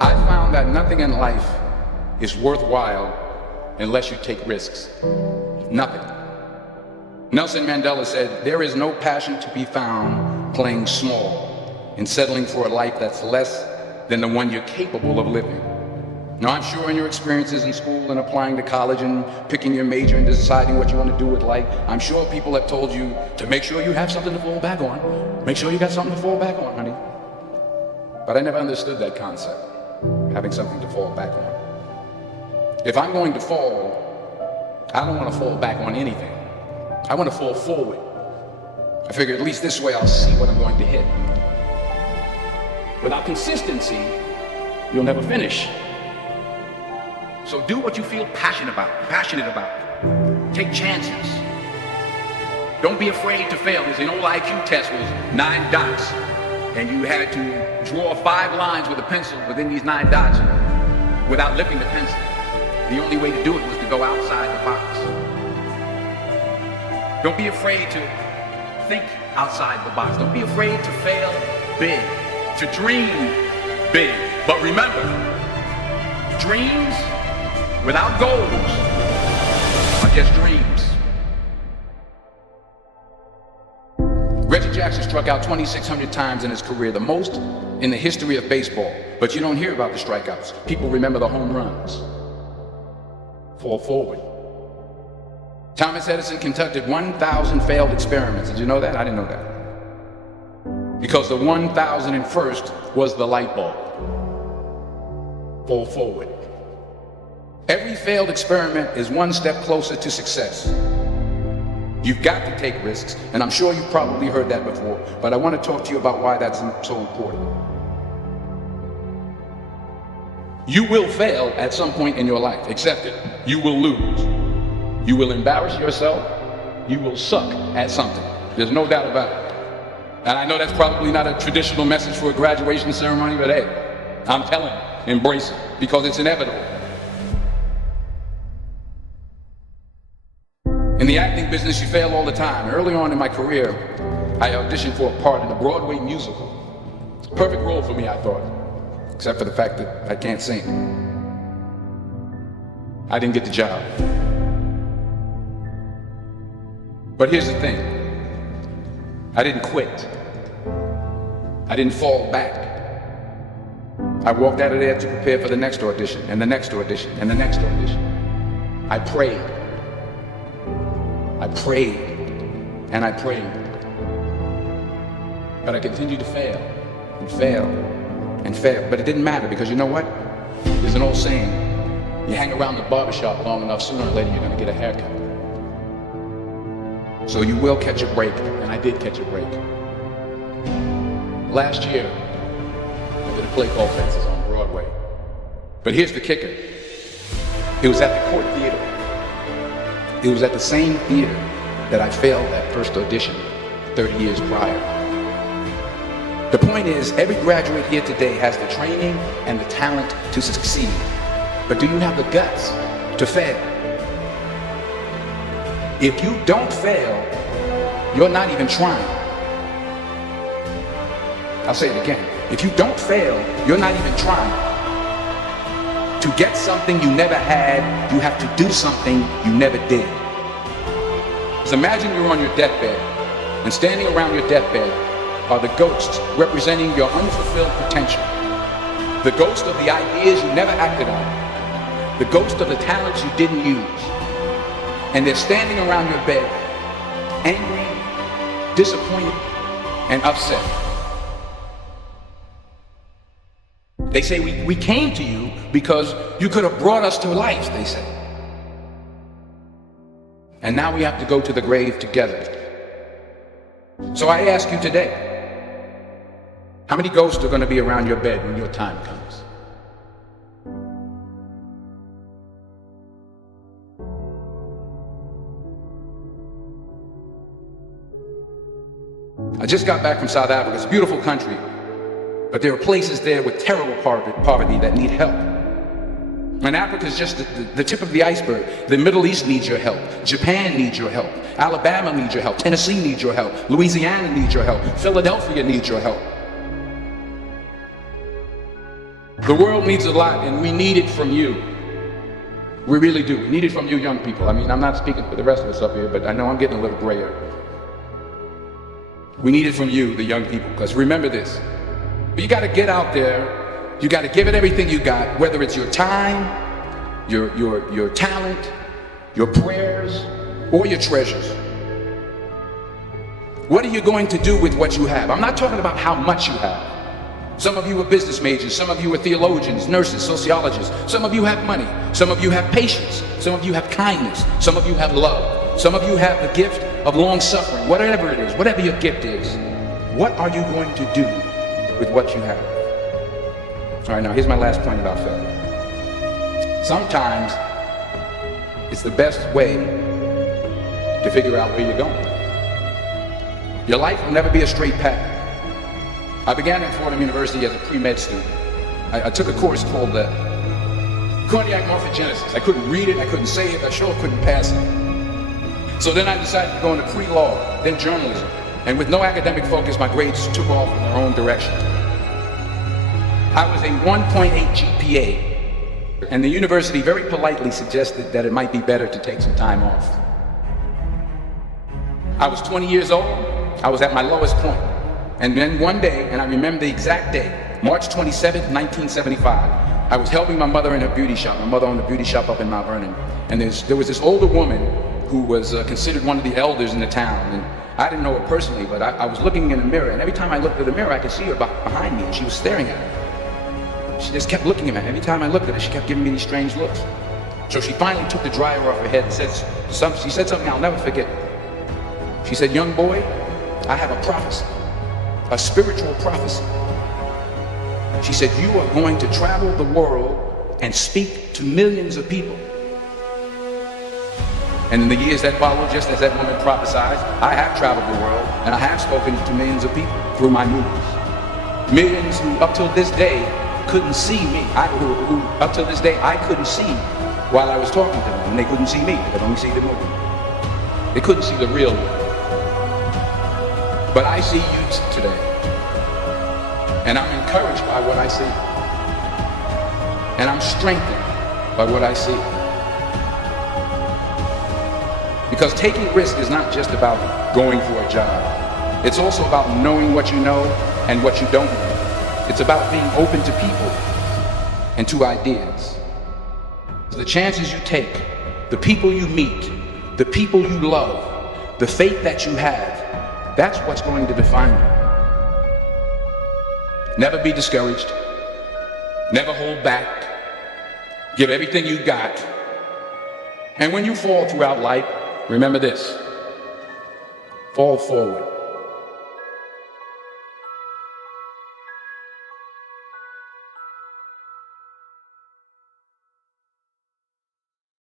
I found that nothing in life is worthwhile unless you take risks. Nothing. Nelson Mandela said, "There is no passion to be found playing small and settling for a life that's less than the one you're capable of living." Now, I'm sure in your experiences in school and applying to college and picking your major and deciding what you want to do with life, I'm sure people have told you to make sure you have something to fall back on. Make sure you got something to fall back on, honey. But I never understood that concept, having something to fall back on. If I'm going to fall, I don't want to fall back on anything. I want to fall forward. I figure at least this way I'll see what I'm going to hit. Without consistency, you'll never finish. So do what you feel passionate about. Take chances. Don't be afraid to fail. There's an old IQ test with 9 dots, and you had to draw 5 lines with a pencil within these 9 dots without lifting the pencil. The only way to do it was to go outside the box. Don't be afraid to think outside the box. Don't be afraid to fail big, to dream big. But remember, dreams without goals are just dreams. Reggie Jackson struck out 2,600 times in his career, the most in the history of baseball. But you don't hear about the strikeouts. People remember the home runs. Fall forward. Thomas Edison conducted 1,000 failed experiments. Did you know that? I didn't know that. Because the 1,001st was the light bulb. Fall forward. Every failed experiment is one step closer to success. You've got to take risks, and I'm sure you've probably heard that before, but I want to talk to you about why that's so important. You will fail at some point in your life. Accept it. You will lose. You will embarrass yourself. You will suck at something. There's no doubt about it. And I know that's probably not a traditional message for a graduation ceremony, but hey, I'm telling you, embrace it, because it's inevitable. In the acting business, you fail all the time. Early on in my career, I auditioned for a part in a Broadway musical. Perfect role for me, I thought, except for the fact that I can't sing. I didn't get the job. But here's the thing. I didn't quit. I didn't fall back. I walked out of there to prepare for the next audition, and the next audition, and the next audition. I prayed. I prayed, and I prayed. But I continued to fail, and fail, and fail. But it didn't matter, because you know what? There's an old saying, you hang around the barbershop long enough, sooner or later you're gonna get a haircut. So you will catch a break, and I did catch a break. Last year, I did a play called Fences on Broadway. But here's the kicker. It was at the Court Theater. It was at the same theater that I failed that first audition 30 years prior. The point is, every graduate here today has the training and the talent to succeed. But do you have the guts to fail? If you don't fail, you're not even trying. I'll say it again. If you don't fail, you're not even trying. To get something you never had, you have to do something you never did. So imagine you're on your deathbed, and standing around your deathbed are the ghosts representing your unfulfilled potential. The ghost of the ideas you never acted on. The ghost of the talents you didn't use. And they're standing around your bed, angry, disappointed, and upset. They say, we came to you because you could have brought us to life, they say. And now we have to go to the grave together. So I ask you today, how many ghosts are going to be around your bed when your time comes? I just got back from South Africa. It's a beautiful country. But there are places there with terrible poverty that need help. And Africa is just the tip of the iceberg. The Middle East needs your help. Japan needs your help. Alabama needs your help. Tennessee needs your help. Louisiana needs your help. Philadelphia needs your help. The world needs a lot, and we need it from you. We really do. We need it from you young people. I mean, I'm not speaking for the rest of us up here, but I know I'm getting a little grayer. We need it from you, the young people, because remember this. You got to get out there. You got to give it everything you got, whether it's your time, your talent, your prayers, or your treasures. What are you going to do with what you have? I'm not talking about how much you have. Some of you are business majors, some of you are theologians, nurses, sociologists. Some of you have money, some of you have patience, some of you have kindness, some of you have love, some of you have the gift of long suffering. Whatever it is, whatever your gift is, what are you going to do with what you have? All right, now here's my last point about failure. Sometimes it's the best way to figure out where you're going. Your life will never be a straight path. I began at Fordham University as a pre-med student. I took a course called cardiac morphogenesis. I couldn't read it, I couldn't say it, I sure couldn't pass it. So then I decided to go into pre-law, then journalism. And with no academic focus, my grades took off in their own direction. I was a 1.8 GPA, and the university very politely suggested that it might be better to take some time off. I was 20 years old, I was at my lowest point. And then one day, and I remember the exact day, March 27th, 1975, I was helping my mother in her beauty shop. My mother owned a beauty shop up in Mount Vernon. And there was this older woman who was considered one of the elders in the town. And I didn't know her personally, but I was looking in the mirror, and every time I looked at the mirror, I could see her behind me, and she was staring at me. She just kept looking at me. Every time I looked at her, she kept giving me these strange looks. So she finally took the dryer off her head and she said something I'll never forget. She said, "Young boy, I have a prophecy. A spiritual prophecy." She said, "You are going to travel the world and speak to millions of people." And in the years that followed, just as that woman prophesied, I have traveled the world and I have spoken to millions of people through my movies. Millions who up till this day couldn't see me. Who up till this day I couldn't see while I was talking to them. And they couldn't see me, they could only see the movie. They couldn't see the real me. But I see you today, and I'm encouraged by what I see, and I'm strengthened by what I see. Because taking risk is not just about going for a job. It's also about knowing what you know and what you don't know. It's about being open to people and to ideas. The chances you take, the people you meet, the people you love, the faith that you have, that's what's going to define you. Never be discouraged. Never hold back. Give everything you got. And when you fall throughout life, remember this: fall forward.